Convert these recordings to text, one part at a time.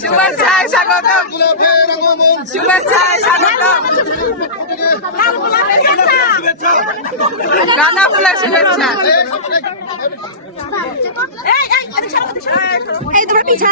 শুভেচ্ছায় স্বাগতম, শুভেচ্ছায় স্বাগতম, গাঁদা ফুলের শুভেচ্ছা। এই তোমার পিছা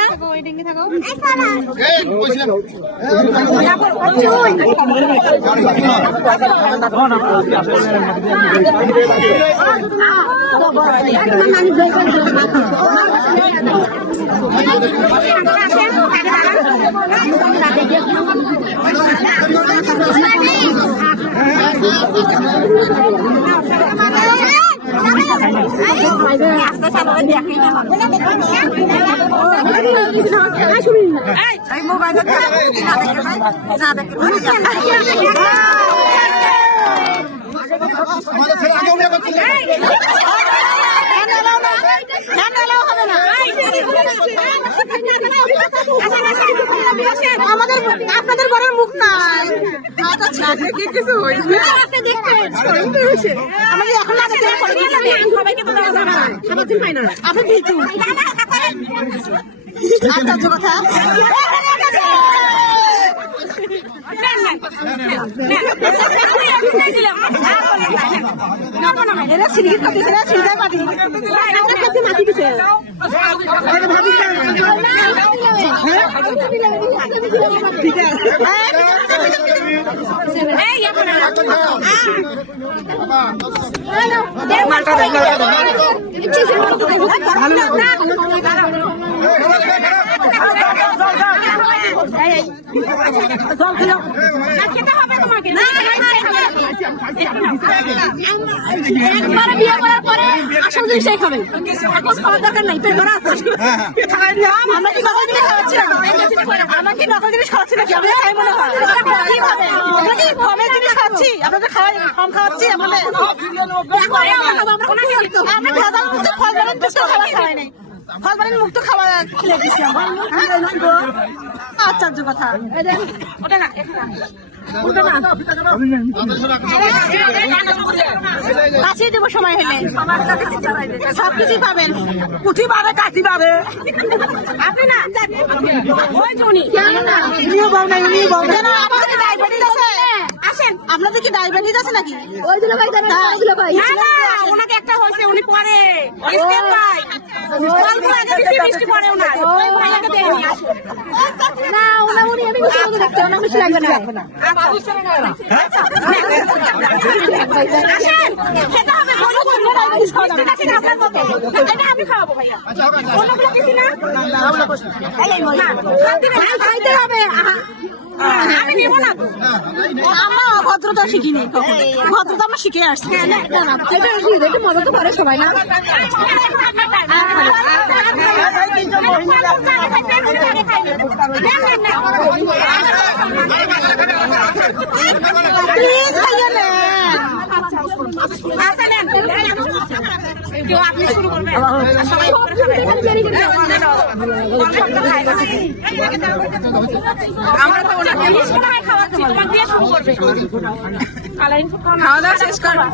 আপনাদের ঘরের মুখ নাই কিছু আমাদের এখন সবাইকে কথা একবার বিয়ে করার পরে আসল জিনিসটাই খাবে, এখন খাওয়ার দরকার নাই। পেট ভরা আমরা কি নকল জিনিস খাওয়াচ্ছি? আমরা কি নকল জিনিস খাওয়াচ্ছি নাকি? আমরা খাই মনে হয় কমের জিনিস খাচ্ছি, আপনাদের খাওয়াই কম খাওয়াচ্ছি। আমাদের ফল বানের মুক্ত খাবার খাওয়াই নাই, ফল বানের মুক্ত খাবার খেলে দিচ্ছি। আশ্চর্য কথা। কাছে দেবো সময় হলে সবকিছুই পাবেন। পুঁটি পাবে, কাঠি পাবে। আপনি না আসেন, আপনাদের কি ডায়াবেটিস আছে নাকি? ওনাকে একটা হয়েছে, উনি পরে আমি খাওয়াবো ভাইয়া, খাইতে হবে। আমি নেবো না, আমরা ভদ্রতা শিখিনি, ভদ্রতা আমরা শিখে আসছি। মজা তো করে সবাই না। আপনি শুরু করবেন, আমরা তো খাওয়া দাওয়া শেষ করবো।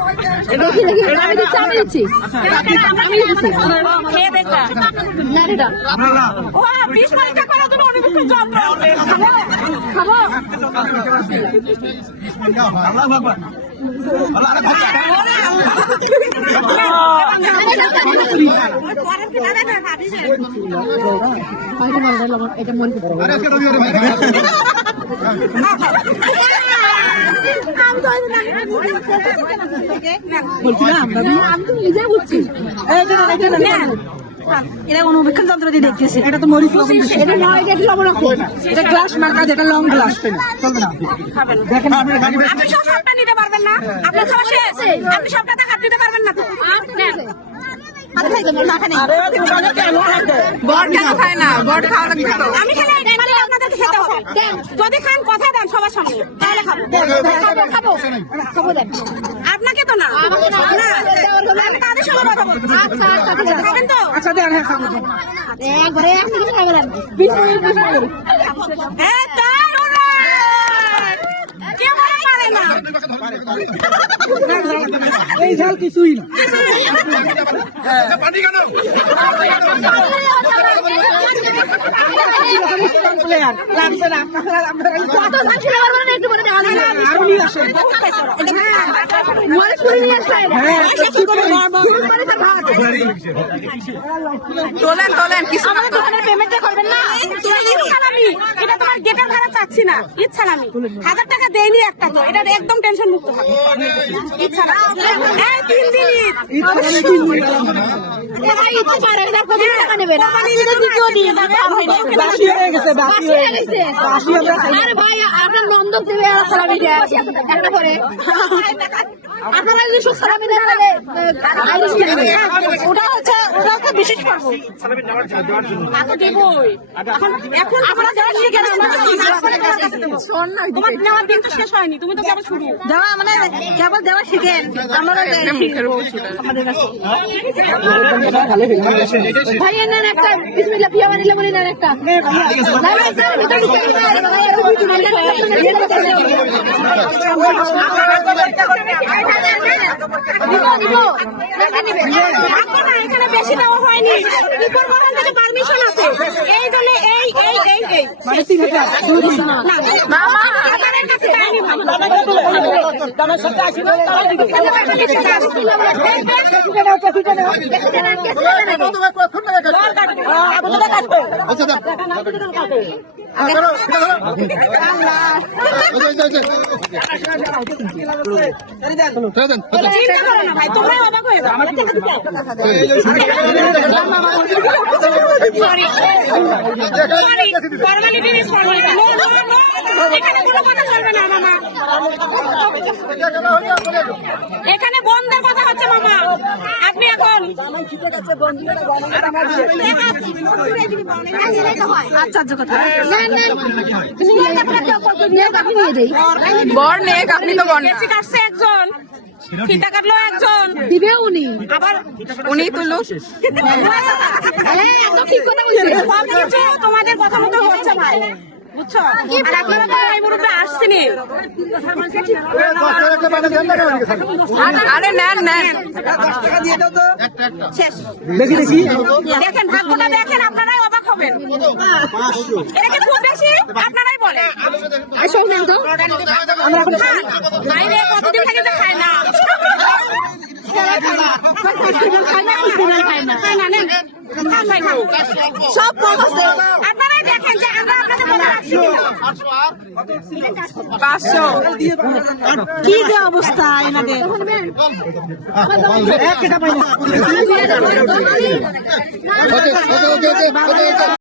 এটা মনে এটা অনুবীক্ষণ যন্ত্র দিয়ে দেখতেছি। এটা তো মরিচ লবণ, এটা গ্লাস মার্কা, যেটা লং গ্লাস। দেখেন আপনি সবটা নিতে পারবেন না, আপনার খাওয়া শেষ, আপনি সবটা টাকা দিতে পারবেন না। যদি খান কথা দেন সবার সঙ্গে, তাহলে খাবো। আপনাকে তো না, তাদের সঙ্গে কথা বলবো। খাবেন তো? আচ্ছা দেন, হ্যাঁ খাবো। একবারে কেউ না। এই ঝাল কিছুই না। প্লেয়ার লাগবে না কত ধান ছিল আমার মনে নেই, একটু বলে দেওয়া যায় না। আরো নিয়ে আসেন। মনে করে নিয়ে আসলে তোলেন তোলেন কিছু না। আমাদের দোকানের পেমেন্টটা করবেন না। ঈদ সালামি, এটা তোমার গেটের ভাড়া চাচ্ছি না। ঈদ সালামি 1000 টাকা দেয়নি একটা, তো এটা একদম টেনশন মুক্ত থাকো। ঈদ সালামি এই 3 দিন ঈদ। ঈদ থেকে 3 দিন ভাই ঈদ তো পারে না, কত টাকা নেবে না? ঈদের দ্বিতীয় দিন বাসি হয়ে গেছে, বাসি হয়ে গেছে। বাসি আমরা খাই না। আরে ভাই আপনার নন্দন দেবে আর সালামি দেয় একটা করে। আপনারা যদি সুখ সালামি দেন তাহলে আইরিশ দেবে। ওটা হচ্ছে বিশেষ পর্ব। আগে দেবই। এখন আমরা দেওয়ার শিখে না, তোমার নেওয়ার দিন তো শেষ হয়নি, তুমি তো কেবল শুরু দেওয়া, মানে কেবল দেওয়া শিখেন। আমরা আমাদের কাছে ভাই নেন একটা, বিসমিল্লাহ বিয়া বানিলে বলি নেন একটা। না ভাই স্যার ভিতর এখানে বেশি দেওয়া হয়নি, উপর মহল থেকে পারমিশন আছে, এই জন্য এই মানে 3000 2 দিন না আপনাদের কাছে দেয়নি। আমার সাথে আসি না তারা দিবে। চিন্তা করো না ভাই, তোমরা অবাক হয়ে যাও। Formality is formality. এখানে কোনো কথা চলবে না মামা, এখানে বন্ধের কথা হচ্ছে মামা। আপনি এখন আশ্চর্য কথা। বর নেক, আপনি তো বর না। কেসি কাটছে একজন, ফিতা কাটলো একজন, দিবে উনি। আবার উনি তুলুক। একদম ঠিক কথা বলছে। সব কিছু তোমাদের কথা মতো হচ্ছে ভাই, বুঝছো? আর আপনারা তো এই মুহূর্তে আসছেনই। আরে নেন নেন। শেষ। দেখি দেখি দেখেন ভাগ্যটা দেখেন, আপনারাই অবাক হবেন। এটা কি খুব বেশি? আপনারাই বলেন। আসো না তো। আমরা এখন খান। বাইরে কতদিন থেকে যে খায় না। খায় না, নেন। খান ভাই, খান। সব প্রকাশে আপনারাই দেখেন যে আমরা আপনাদের কথা রাখছি কিনা। 500 কি যে অবস্থা এনাদের। এক টাকা পাই না।